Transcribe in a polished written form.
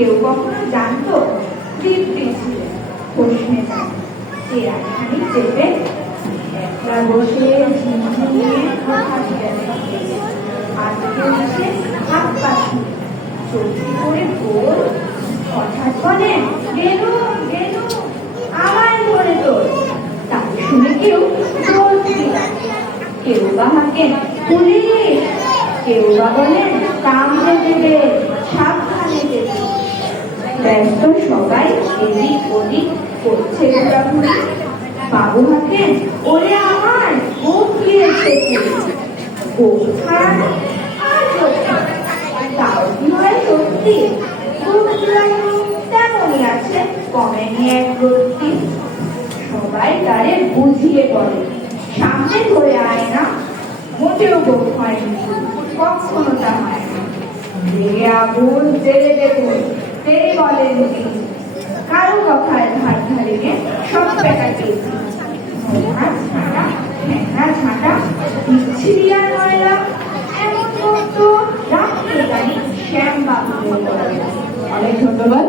কেউ কখনো জানতো দিব্যি ছিল প্রশ্নে যায় চেয়ারখানি চেপে একলা বসে ঝিমঝিমিয়ে কথা জিজ্ঞাসা আজকে এসে হাত পাখি চলতি করে গোল হঠাৎ বলে গেলু গেলু আমায় ধরে তোর তাই শুনে কেউ বলতে কেউ বা হাঁকেন পুলিশ কেউ বা বলেন কামড়ে দেবে সাবধানে দেবে ব্যস্ত সবাই এদিক ওদিক করছে ঘোরাঘুরি বাবু হাঁকেন ওরে আমার মুখ দিয়েছে খারাপ আর তাও কি হয় সত্যি তেমনই আছে কমেনি এক রত্তি সবাই তারে বুঝিয়ে পড়ে সামনে ধরে আয় না মোটেও বোধ হয়নি কখনো তা হয় না রেগে আগুন জেলে দেখুন তেরে বলেন তিনি কারো কথায় ধার ধারিনে সব পেটাকেছি ছাঁটা ঠেঙ্গা ছাঁটা বিচ্ছিরি আর ময়লা এমন করতো রাখতে জানি শ্যাম বাবু। অনেক ধন্যবাদ।